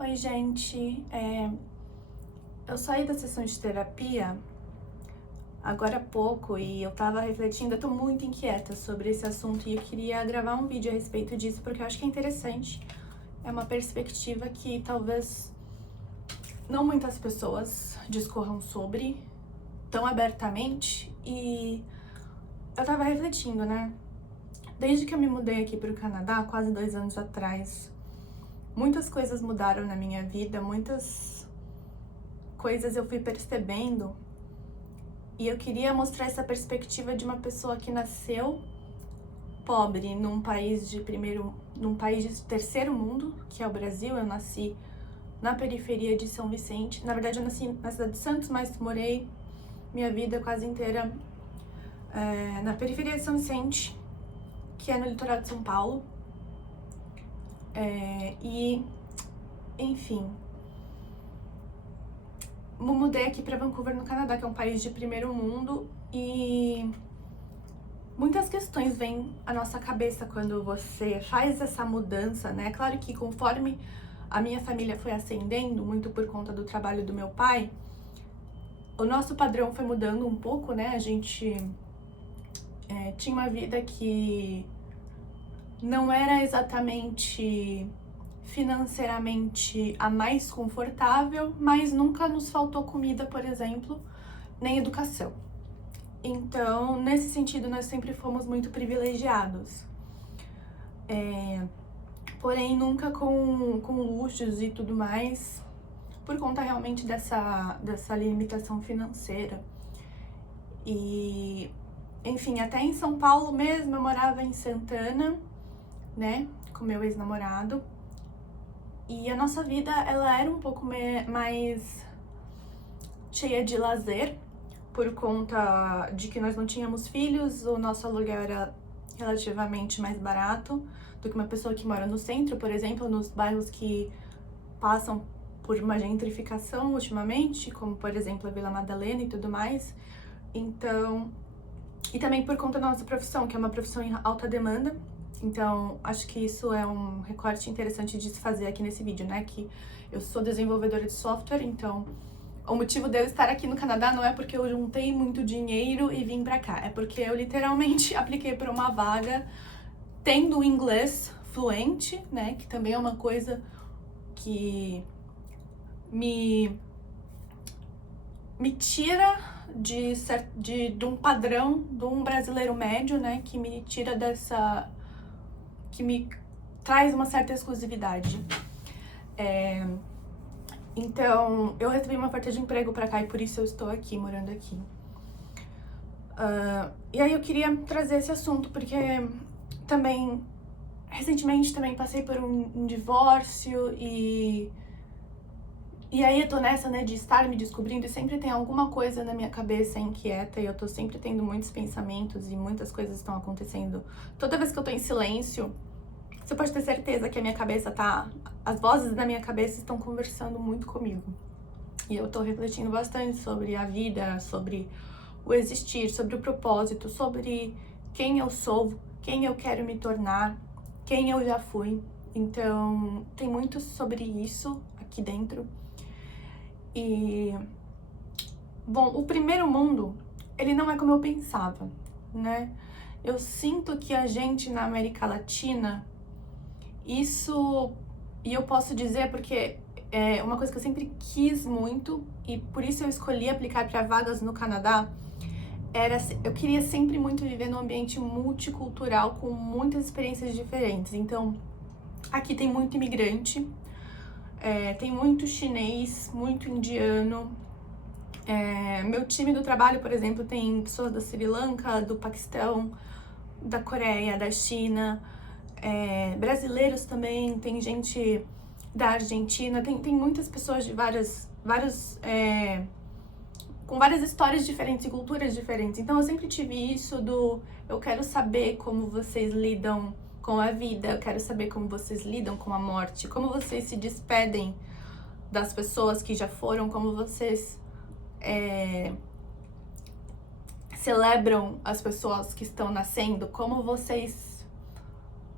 Oi, gente. Eu saí da sessão de terapia agora há pouco e eu tava refletindo, eu tô muito inquieta sobre esse assunto e eu queria gravar um vídeo a respeito disso porque eu acho que é interessante. É uma perspectiva que talvez não muitas pessoas discorram sobre tão abertamente e eu tava refletindo, né? Desde que eu me mudei aqui pro Canadá, quase 2 anos atrás, muitas coisas mudaram na minha vida, muitas coisas eu fui percebendo. E eu queria mostrar essa perspectiva de uma pessoa que nasceu pobre num país de terceiro mundo, que é o Brasil. Eu nasci na periferia de São Vicente. Na verdade, eu nasci na cidade de Santos, mas morei minha vida quase inteira na periferia de São Vicente, que é no litoral de São Paulo. Enfim, me mudei aqui para Vancouver, no Canadá, que é um país de primeiro mundo, e muitas questões vêm à nossa cabeça quando você faz essa mudança, né? Claro que conforme a minha família foi ascendendo, muito por conta do trabalho do meu pai, o nosso padrão foi mudando um pouco, né? A gente tinha uma vida que não era exatamente financeiramente a mais confortável, mas nunca nos faltou comida, por exemplo, nem educação. Então, nesse sentido, nós sempre fomos muito privilegiados. Porém, nunca com luxos e tudo mais, por conta realmente dessa limitação financeira. E, enfim, até em São Paulo mesmo, eu morava em Santana, né, com meu ex-namorado. E a nossa vida, ela era um pouco mais cheia de lazer, por conta de que nós não tínhamos filhos, o nosso aluguel era relativamente mais barato do que uma pessoa que mora no centro, por exemplo, nos bairros que passam por uma gentrificação ultimamente, como por exemplo a Vila Madalena e tudo mais. Então, e também por conta da nossa profissão, que é uma profissão em alta demanda. Então, acho que isso é um recorte interessante de se fazer aqui nesse vídeo, né? Que eu sou desenvolvedora de software, então o motivo de eu estar aqui no Canadá não é porque eu juntei muito dinheiro e vim pra cá, é porque eu literalmente apliquei para uma vaga tendo inglês fluente, né? Que também é uma coisa que me tira de um padrão de um brasileiro médio, né? Que me tira que me traz uma certa exclusividade. Então, eu recebi uma oferta de emprego pra cá e por isso eu estou aqui, morando aqui. E aí eu queria trazer esse assunto porque também, recentemente também passei por um divórcio e aí eu tô nessa, né, de estar me descobrindo e sempre tem alguma coisa na minha cabeça inquieta e eu tô sempre tendo muitos pensamentos e muitas coisas estão acontecendo. Toda vez que eu tô em silêncio, você pode ter certeza que a minha cabeça as vozes da minha cabeça estão conversando muito comigo. E eu tô refletindo bastante sobre a vida, sobre o existir, sobre o propósito, sobre quem eu sou, quem eu quero me tornar, quem eu já fui. Então, tem muito sobre isso aqui dentro. E, bom, o primeiro mundo, ele não é como eu pensava, né? Eu sinto que a gente na América Latina, isso, e eu posso dizer porque é uma coisa que eu sempre quis muito e por isso eu escolhi aplicar para vagas no Canadá, eu queria sempre muito viver num ambiente multicultural com muitas experiências diferentes. Então, aqui tem muito imigrante, tem muito chinês, muito indiano. Meu time do trabalho, por exemplo, tem pessoas da Sri Lanka, do Paquistão, da Coreia, da China, brasileiros também, tem gente da Argentina, tem muitas pessoas de com várias histórias diferentes e culturas diferentes. Então eu sempre tive isso eu quero saber como vocês lidam com a vida, eu quero saber como vocês lidam com a morte, como vocês se despedem das pessoas que já foram, como vocês celebram as pessoas que estão nascendo, como vocês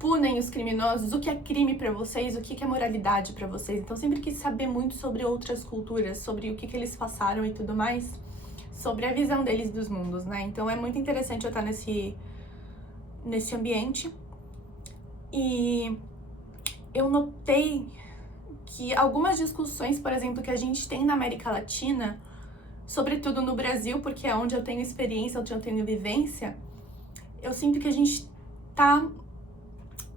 punem os criminosos, o que é crime pra vocês, o que é moralidade pra vocês. Então sempre quis saber muito sobre outras culturas, sobre o que eles passaram e tudo mais, sobre a visão deles dos mundos, né? Então é muito interessante eu estar nesse ambiente. E eu notei que algumas discussões, por exemplo, que a gente tem na América Latina, sobretudo no Brasil, porque é onde eu tenho experiência, onde eu tenho vivência, eu sinto que a gente tá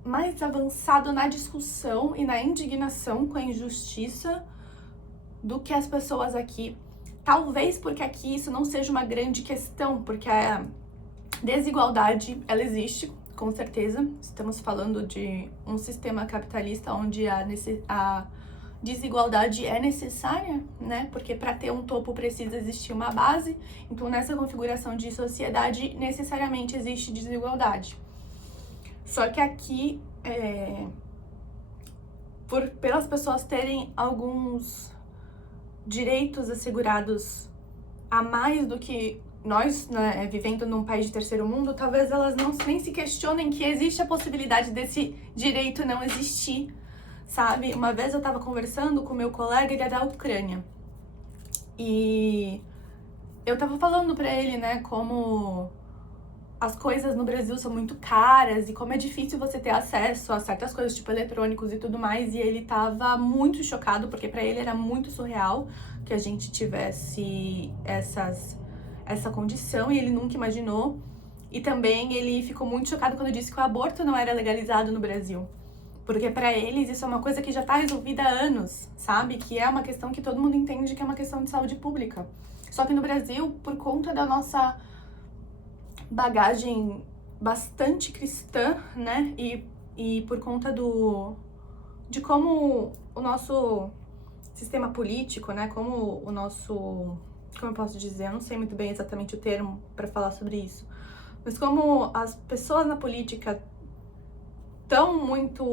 mais avançado na discussão e na indignação com a injustiça do que as pessoas aqui. Talvez porque aqui isso não seja uma grande questão, porque a desigualdade, ela existe, com certeza. Estamos falando de um sistema capitalista onde a desigualdade é necessária, né? Porque para ter um topo precisa existir uma base. Então, nessa configuração de sociedade, necessariamente existe desigualdade. Só que aqui, pelas pessoas terem alguns direitos assegurados a mais do que nós, né, vivendo num país de terceiro mundo, talvez elas nem se questionem que existe a possibilidade desse direito não existir, sabe? Uma vez eu tava conversando com meu colega, ele é da Ucrânia, e eu tava falando pra ele, né, como as coisas no Brasil são muito caras e como é difícil você ter acesso a certas coisas, tipo eletrônicos e tudo mais, e ele tava muito chocado, porque pra ele era muito surreal que a gente tivesse essa condição, e ele nunca imaginou. E também ele ficou muito chocado quando disse que o aborto não era legalizado no Brasil, porque pra eles isso é uma coisa que já tá resolvida há anos, sabe? Que é uma questão que todo mundo entende que é uma questão de saúde pública. Só que no Brasil, por conta da nossa bagagem bastante cristã, né, e por conta de como o nosso sistema político, né, como o nosso, como eu posso dizer, eu não sei muito bem exatamente o termo para falar sobre isso, mas como as pessoas na política tão muito,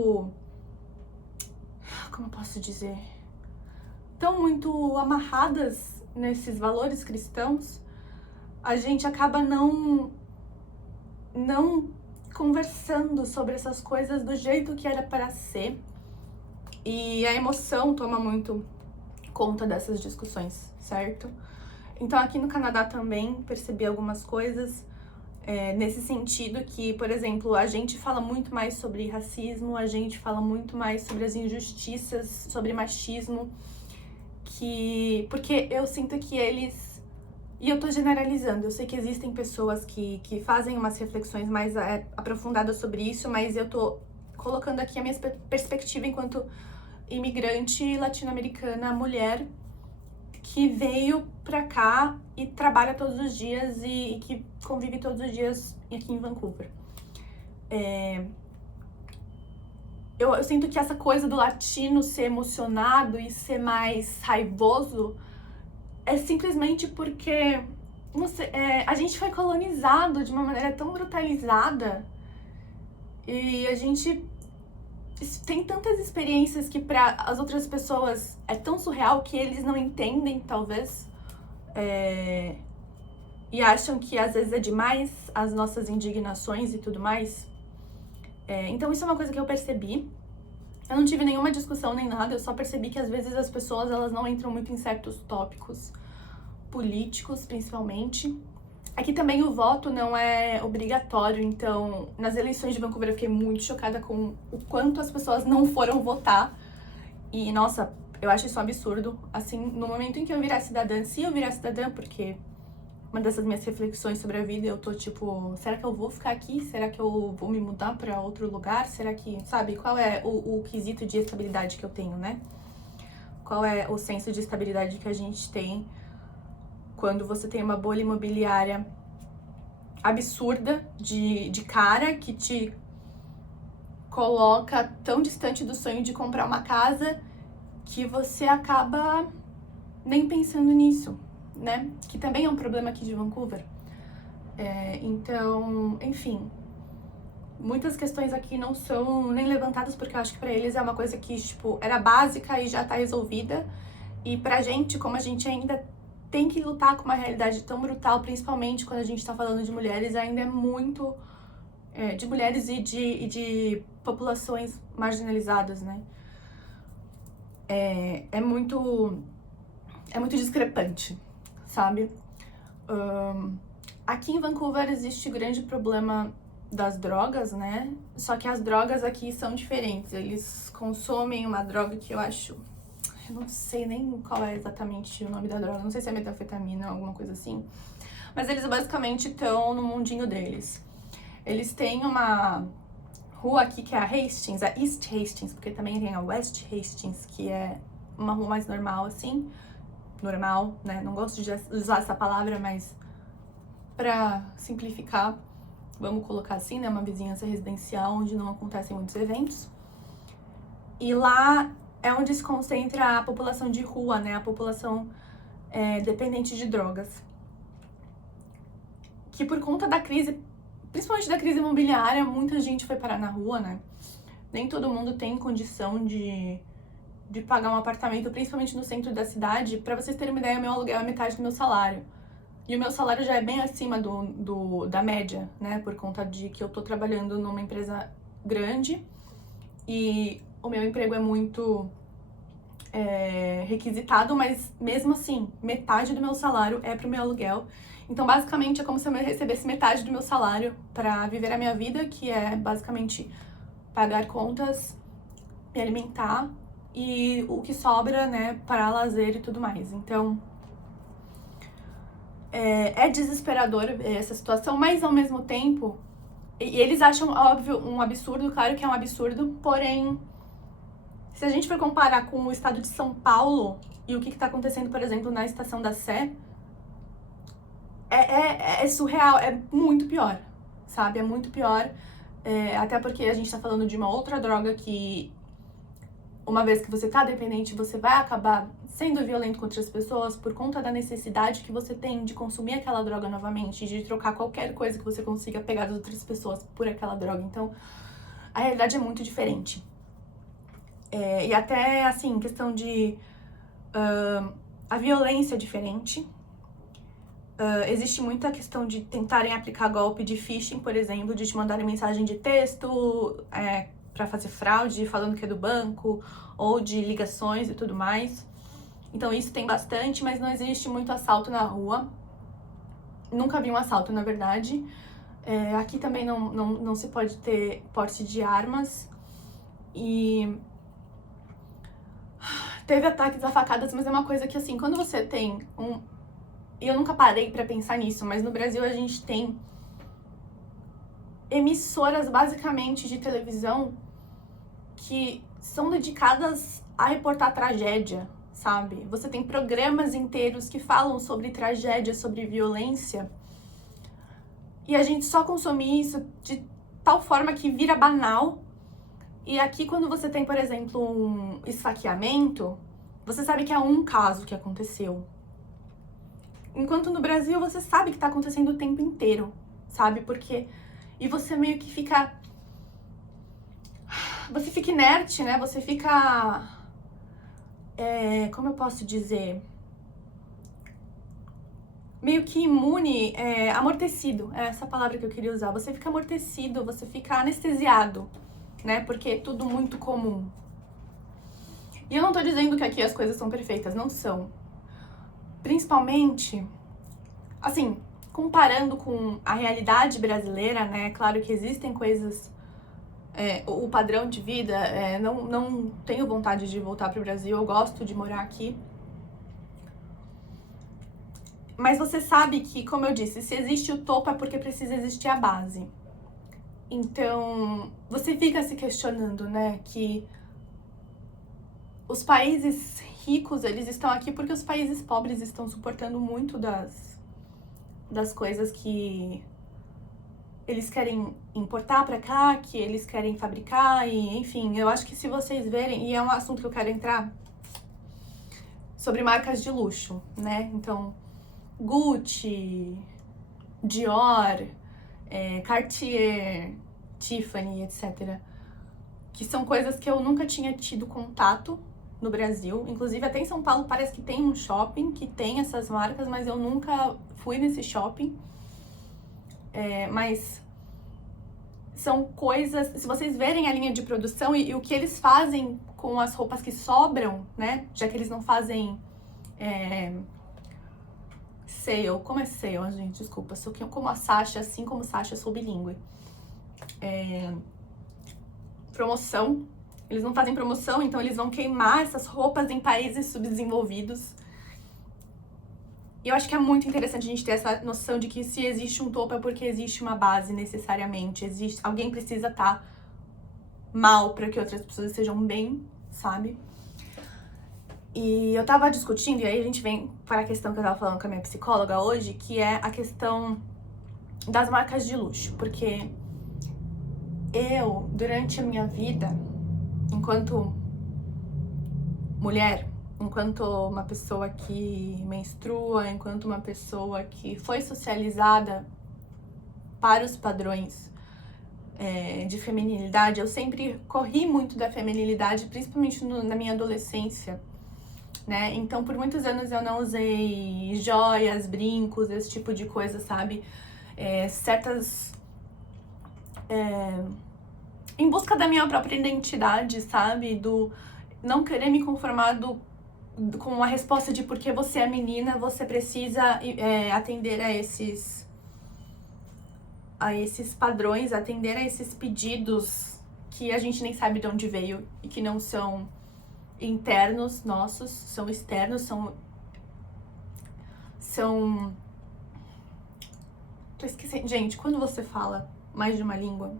como eu posso dizer, tão muito amarradas nesses valores cristãos, a gente acaba não conversando sobre essas coisas do jeito que era para ser, e a emoção toma muito conta dessas discussões, certo? Então aqui no Canadá também percebi algumas coisas nesse sentido que, por exemplo, a gente fala muito mais sobre racismo, a gente fala muito mais sobre as injustiças, sobre machismo, porque eu sinto que eles... E eu tô generalizando, eu sei que existem pessoas que fazem umas reflexões mais aprofundadas sobre isso, mas eu tô colocando aqui a minha perspectiva enquanto imigrante latino-americana, mulher, que veio pra cá e trabalha todos os dias e que convive todos os dias aqui em Vancouver. Eu sinto que essa coisa do latino ser emocionado e ser mais raivoso é simplesmente porque, não sei, a gente foi colonizado de uma maneira tão brutalizada e a gente tem tantas experiências que para as outras pessoas é tão surreal que eles não entendem, talvez, e acham que às vezes é demais as nossas indignações e tudo mais. Então isso é uma coisa que eu percebi. Eu não tive nenhuma discussão nem nada, eu só percebi que às vezes as pessoas elas não entram muito em certos tópicos políticos, principalmente. Aqui também o voto não é obrigatório, então nas eleições de Vancouver eu fiquei muito chocada com o quanto as pessoas não foram votar. E nossa, eu acho isso um absurdo. Assim, no momento em que eu virar cidadã, se eu virar cidadã, porque uma dessas minhas reflexões sobre a vida, eu tô tipo, será que eu vou ficar aqui? Será que eu vou me mudar pra outro lugar? Será que, sabe, qual é o quesito de estabilidade que eu tenho, né? Qual é o senso de estabilidade que a gente tem quando você tem uma bolha imobiliária absurda de cara que te coloca tão distante do sonho de comprar uma casa que você acaba nem pensando nisso, né? Que também é um problema aqui de Vancouver. Então, enfim, muitas questões aqui não são nem levantadas porque eu acho que pra eles é uma coisa que, tipo, era básica e já tá resolvida. E pra gente, como a gente ainda tem que lutar com uma realidade tão brutal, principalmente quando a gente tá falando de mulheres, ainda é muito de mulheres e de populações marginalizadas, né? É muito discrepante, sabe? Aqui em Vancouver existe grande problema das drogas, né? Só que as drogas aqui são diferentes. Eles consomem uma droga que eu não sei nem qual é exatamente o nome da droga, não sei se é metanfetamina ou alguma coisa assim, mas eles basicamente estão no mundinho deles. Eles têm uma rua aqui que é a Hastings, a East Hastings, porque também tem a West Hastings, que é uma rua mais normal, assim, normal, né? Não gosto de usar essa palavra, mas pra simplificar, vamos colocar assim, né? Uma vizinhança residencial onde não acontecem muitos eventos. E lá é onde se concentra a população de rua, né? A população dependente de drogas. Que por conta da crise, principalmente da crise imobiliária, muita gente foi parar na rua, né? Nem todo mundo tem condição de pagar um apartamento, principalmente no centro da cidade. Pra vocês terem uma ideia, meu aluguel é metade do meu salário. E o meu salário já é bem acima da média, né? Por conta de que eu tô trabalhando numa empresa grande e o meu emprego é muito requisitado, mas mesmo assim, metade do meu salário é pro meu aluguel. Então, basicamente, é como se eu recebesse metade do meu salário pra viver a minha vida, que é basicamente pagar contas, me alimentar e o que sobra, né, para lazer e tudo mais. Então, é desesperador essa situação, mas ao mesmo tempo, e eles acham, óbvio, um absurdo, claro que é um absurdo, porém, se a gente for comparar com o estado de São Paulo e o que está acontecendo, por exemplo, na Estação da Sé, é surreal, é muito pior, sabe? É muito pior, até porque a gente tá falando de uma outra droga que, uma vez que você tá dependente, você vai acabar sendo violento contra as pessoas por conta da necessidade que você tem de consumir aquela droga novamente, de trocar qualquer coisa que você consiga pegar das outras pessoas por aquela droga. Então, a realidade é muito diferente. E até, assim, questão de... a violência é diferente. Existe muita questão de tentarem aplicar golpe de phishing, por exemplo, de te mandarem mensagem de texto pra fazer fraude, falando que é do banco, ou de ligações e tudo mais. Então isso tem bastante, mas não existe muito assalto na rua. Nunca vi um assalto, na verdade. Aqui também não se pode ter porte de armas. E teve ataques a facadas, mas é uma coisa que, assim, quando você tem e eu nunca parei pra pensar nisso, mas no Brasil a gente tem emissoras, basicamente, de televisão que são dedicadas a reportar tragédia, sabe? Você tem programas inteiros que falam sobre tragédia, sobre violência, e a gente só consome isso de tal forma que vira banal. E aqui, quando você tem, por exemplo, um esfaqueamento, você sabe que é um caso que aconteceu. Enquanto no Brasil você sabe que tá acontecendo o tempo inteiro, sabe? Porque... E você meio que fica... Você fica inerte, né? Você fica... como eu posso dizer? Meio que imune, amortecido. É essa palavra que eu queria usar. Você fica amortecido, você fica anestesiado, né? Porque é tudo muito comum. E eu não tô dizendo que aqui as coisas são perfeitas, não são. Principalmente, assim, comparando com a realidade brasileira, né? Claro que existem coisas... o padrão de vida, não tenho vontade de voltar pro Brasil, eu gosto de morar aqui. Mas você sabe que, como eu disse, se existe o topo é porque precisa existir a base. Então, você fica se questionando, né, que os países ricos, eles estão aqui porque os países pobres estão suportando muito das coisas que eles querem importar pra cá, que eles querem fabricar, e enfim, eu acho que se vocês verem, e é um assunto que eu quero entrar, sobre marcas de luxo, né? Então, Gucci, Dior, Cartier, Tiffany, etc. Que são coisas que eu nunca tinha tido contato no Brasil. Inclusive, até em São Paulo parece que tem um shopping que tem essas marcas, mas eu nunca fui nesse shopping. Mas são coisas... Se vocês verem a linha de produção e o que eles fazem com as roupas que sobram, né? Já que eles não fazem sale. Como é sale, gente? Desculpa. Sou como a Sasha, assim como Sasha, sou bilíngue. Promoção. Eles não fazem promoção, então eles vão queimar essas roupas em países subdesenvolvidos. E eu acho que é muito interessante a gente ter essa noção de que se existe um topo é porque existe uma base, necessariamente. Alguém precisa estar mal para que outras pessoas estejam bem, sabe? E eu tava discutindo, e aí a gente vem para a questão que eu tava falando com a minha psicóloga hoje, que é a questão das marcas de luxo. Porque eu, durante a minha vida, enquanto mulher, enquanto uma pessoa que menstrua, enquanto uma pessoa que foi socializada para os padrões de feminilidade, eu sempre corri muito da feminilidade, principalmente na minha adolescência, né? Então, por muitos anos eu não usei joias, brincos, esse tipo de coisa, sabe? Em busca da minha própria identidade, sabe? Do não querer me conformar com a resposta de porque você é menina, você precisa atender a esses padrões, atender a esses pedidos que a gente nem sabe de onde veio e que não são internos nossos, são externos, Tô esquecendo. Gente, quando você fala mais de uma língua,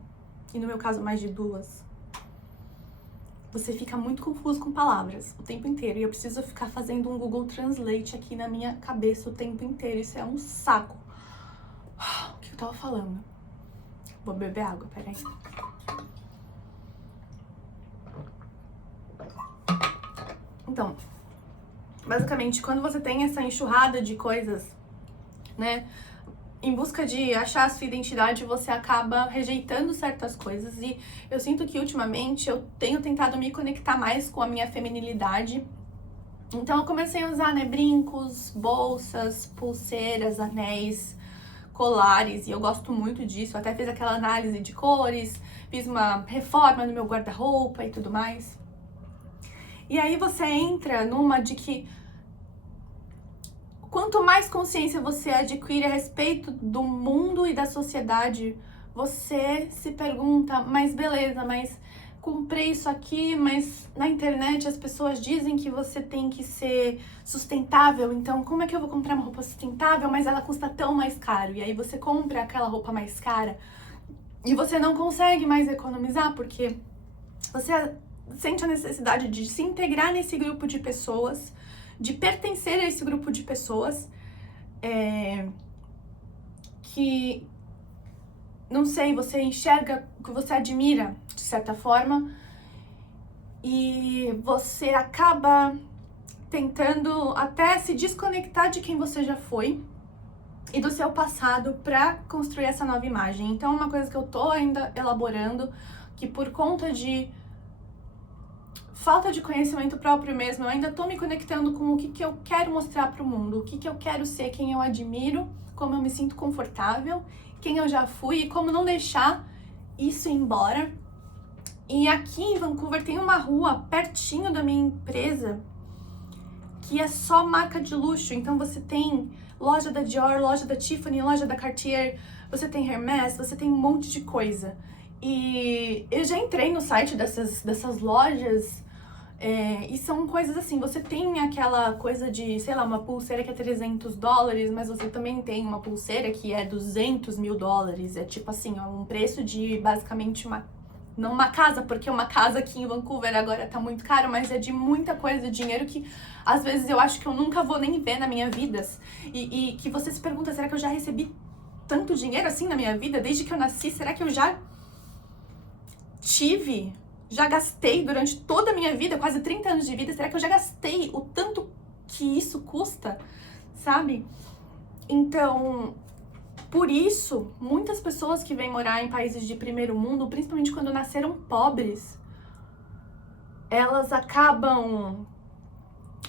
e no meu caso mais de duas, você fica muito confuso com palavras o tempo inteiro. E eu preciso ficar fazendo um Google Translate aqui na minha cabeça o tempo inteiro. Isso é um saco. O que eu tava falando? Vou beber água, peraí. Então, basicamente, quando você tem essa enxurrada de coisas, né, em busca de achar a sua identidade, você acaba rejeitando certas coisas. E eu sinto que ultimamente eu tenho tentado me conectar mais com a minha feminilidade. Então eu comecei a usar, né, brincos, bolsas, pulseiras, anéis, colares, e eu gosto muito disso. Eu até fiz aquela análise de cores, fiz uma reforma no meu guarda-roupa e tudo mais. E aí você entra numa de que quanto mais consciência você adquire a respeito do mundo e da sociedade, você se pergunta, mas beleza, mas comprei isso aqui, mas na internet as pessoas dizem que você tem que ser sustentável, então como é que eu vou comprar uma roupa sustentável, mas ela custa tão mais caro? E aí você compra aquela roupa mais cara e você não consegue mais economizar porque você sente a necessidade de se integrar nesse grupo de pessoas, de pertencer a esse grupo de pessoas que, não sei, você enxerga, que você admira de certa forma, e você acaba tentando até se desconectar de quem você já foi e do seu passado para construir essa nova imagem. Então é uma coisa que eu tô ainda elaborando, que por conta de falta de conhecimento próprio mesmo, eu ainda tô me conectando com o que eu quero mostrar pro mundo, o que eu quero ser, quem eu admiro, como eu me sinto confortável, quem eu já fui e como não deixar isso ir embora. E aqui em Vancouver tem uma rua pertinho da minha empresa que é só marca de luxo. Então você tem loja da Dior, loja da Tiffany, loja da Cartier, você tem Hermès, você tem um monte de coisa. E eu já entrei no site dessas lojas e são coisas assim, você tem aquela coisa de, sei lá, uma pulseira que é $300, mas você também tem uma pulseira que é $200 mil. É tipo assim, é um preço de basicamente não uma casa, porque uma casa aqui em Vancouver agora tá muito caro, mas é de muita coisa, dinheiro que às vezes eu acho que eu nunca vou nem ver na minha vida. E que você se pergunta, será que eu já recebi tanto dinheiro assim na minha vida? Desde que eu nasci, será que eu já gastei durante toda a minha vida, quase 30 anos de vida, será que eu já gastei o tanto que isso custa, sabe? Então, por isso, muitas pessoas que vêm morar em países de primeiro mundo, principalmente quando nasceram pobres, elas acabam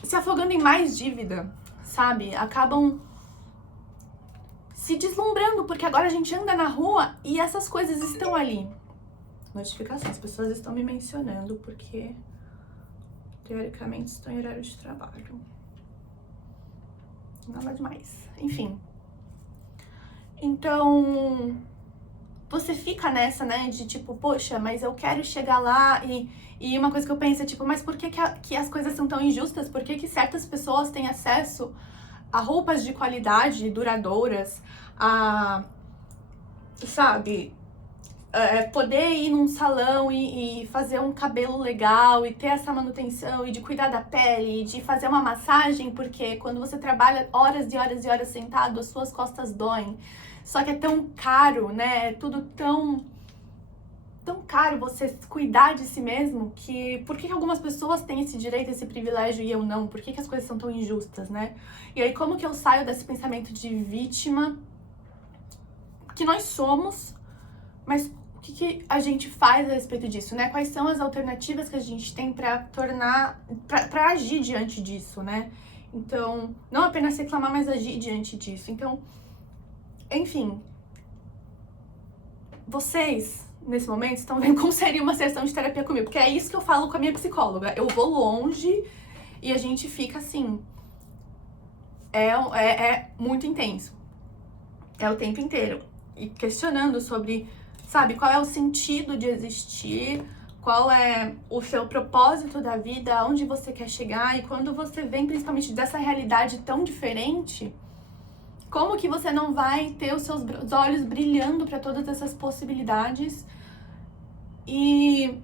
se afogando em mais dívida, sabe? Acabam se deslumbrando, porque agora a gente anda na rua e essas coisas estão ali. Notificações, as pessoas estão me mencionando porque teoricamente estou em horário de trabalho. Nada demais. Enfim. Então, você fica nessa, né, de tipo, poxa, mas eu quero chegar lá e uma coisa que eu penso é tipo, mas por que que as coisas são tão injustas? Por que que certas pessoas têm acesso a roupas de qualidade, duradouras, a, sabe, poder ir num salão e fazer um cabelo legal e ter essa manutenção e de cuidar da pele e de fazer uma massagem, porque quando você trabalha horas e horas e horas sentado, as suas costas doem. Só que é tão caro, né? É tudo tão caro você cuidar de si mesmo, que por que algumas pessoas têm esse direito, esse privilégio e eu não? Por que as coisas são tão injustas, né? E aí como que eu saio desse pensamento de vítima que nós somos, mas o que a gente faz a respeito disso, né? Quais são as alternativas que a gente tem pra pra agir diante disso, né? Então, não apenas reclamar, mas agir diante disso. Então, enfim, vocês, nesse momento, estão vendo como seria uma sessão de terapia comigo, porque é isso que eu falo com a minha psicóloga. Eu vou longe e a gente fica assim, é muito intenso. É o tempo inteiro. E questionando sobre, sabe, qual é o sentido de existir, qual é o seu propósito da vida, aonde você quer chegar, e quando você vem principalmente dessa realidade tão diferente, como que você não vai ter os seus olhos brilhando para todas essas possibilidades e,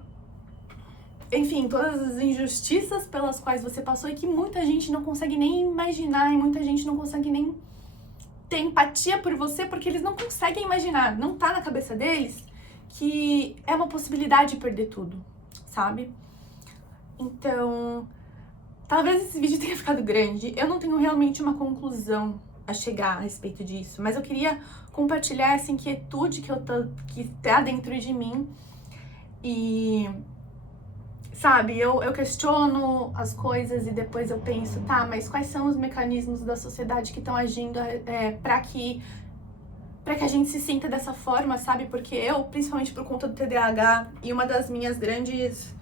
enfim, todas as injustiças pelas quais você passou e que muita gente não consegue nem imaginar e muita gente não consegue nem ter empatia por você porque eles não conseguem imaginar, não tá na cabeça deles que é uma possibilidade de perder tudo, sabe? Então, talvez esse vídeo tenha ficado grande, eu não tenho realmente uma conclusão a chegar a respeito disso, mas eu queria compartilhar essa inquietude que tá dentro de mim e, sabe, eu questiono as coisas e depois eu penso, tá, mas quais são os mecanismos da sociedade que estão agindo pra que a gente se sinta dessa forma, sabe? Porque eu, principalmente por conta do TDAH, e uma das minhas grandes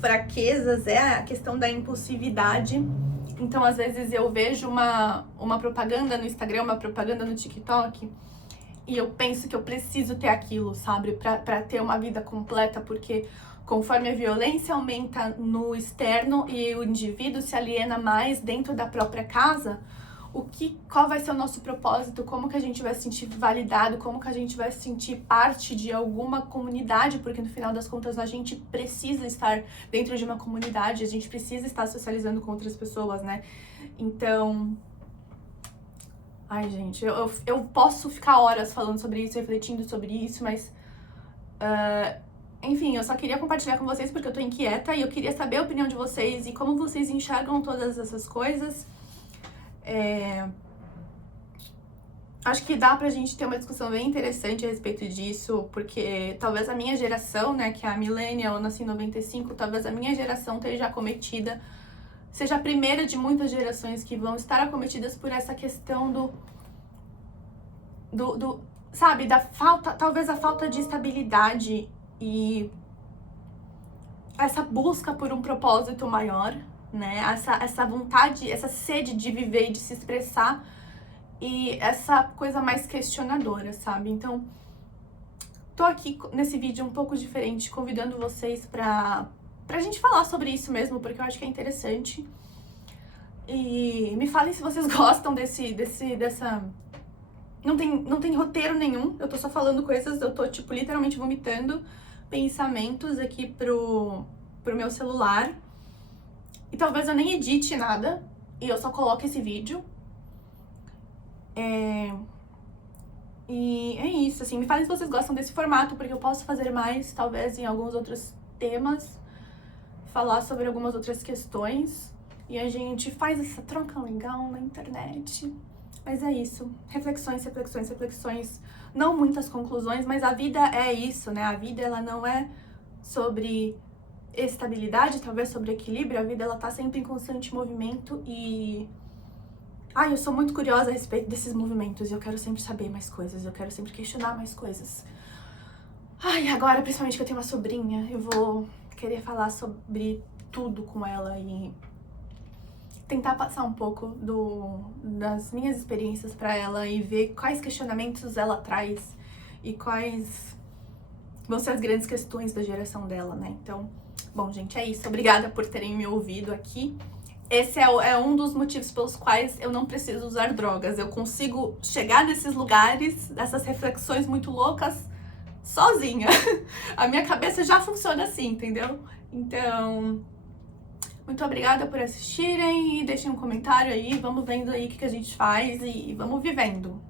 fraquezas é a questão da impulsividade. Então, às vezes, eu vejo uma propaganda no Instagram, uma propaganda no TikTok, e eu penso que eu preciso ter aquilo, sabe? Pra ter uma vida completa, porque conforme a violência aumenta no externo e o indivíduo se aliena mais dentro da própria casa, qual vai ser o nosso propósito, como que a gente vai se sentir validado, como que a gente vai se sentir parte de alguma comunidade, porque no final das contas a gente precisa estar dentro de uma comunidade, a gente precisa estar socializando com outras pessoas, né? Então, ai gente, eu posso ficar horas falando sobre isso, refletindo sobre isso, mas enfim, eu só queria compartilhar com vocês porque eu tô inquieta e eu queria saber a opinião de vocês e como vocês enxergam todas essas coisas. Acho que dá pra gente ter uma discussão bem interessante a respeito disso, porque talvez a minha geração, né, que é a millennial, eu nasci em 95, talvez a minha geração esteja acometida, seja a primeira de muitas gerações que vão estar acometidas por essa questão sabe, da falta, talvez a falta de estabilidade e essa busca por um propósito maior, né, essa vontade, essa sede de viver e de se expressar, e essa coisa mais questionadora, sabe? Então, tô aqui nesse vídeo um pouco diferente, convidando vocês pra gente falar sobre isso mesmo, porque eu acho que é interessante. E me falem se vocês gostam dessa... Não tem roteiro nenhum, eu tô só falando coisas, eu tô, tipo, literalmente vomitando pensamentos aqui pro meu celular. E talvez eu nem edite nada, e eu só coloque esse vídeo. E é isso, assim, me falem se vocês gostam desse formato, porque eu posso fazer mais, talvez, em alguns outros temas, falar sobre algumas outras questões, e a gente faz essa troca legal na internet. Mas é isso, reflexões, reflexões, reflexões, não muitas conclusões, mas a vida é isso, né? A vida, ela não é sobre estabilidade, talvez sobre equilíbrio, a vida, ela tá sempre em constante movimento e Ai, eu sou muito curiosa a respeito desses movimentos e eu quero sempre saber mais coisas, eu quero sempre questionar mais coisas. Ai, agora, principalmente que eu tenho uma sobrinha, eu vou querer falar sobre tudo com ela e tentar passar um pouco das minhas experiências pra ela e ver quais questionamentos ela traz e quais vão ser as grandes questões da geração dela, né? Então, bom, gente, é isso. Obrigada por terem me ouvido aqui. Esse é um dos motivos pelos quais eu não preciso usar drogas. Eu consigo chegar nesses lugares, nessas reflexões muito loucas, sozinha. A minha cabeça já funciona assim, entendeu? Então, muito obrigada por assistirem e deixem um comentário aí, vamos vendo aí o que a gente faz e vamos vivendo.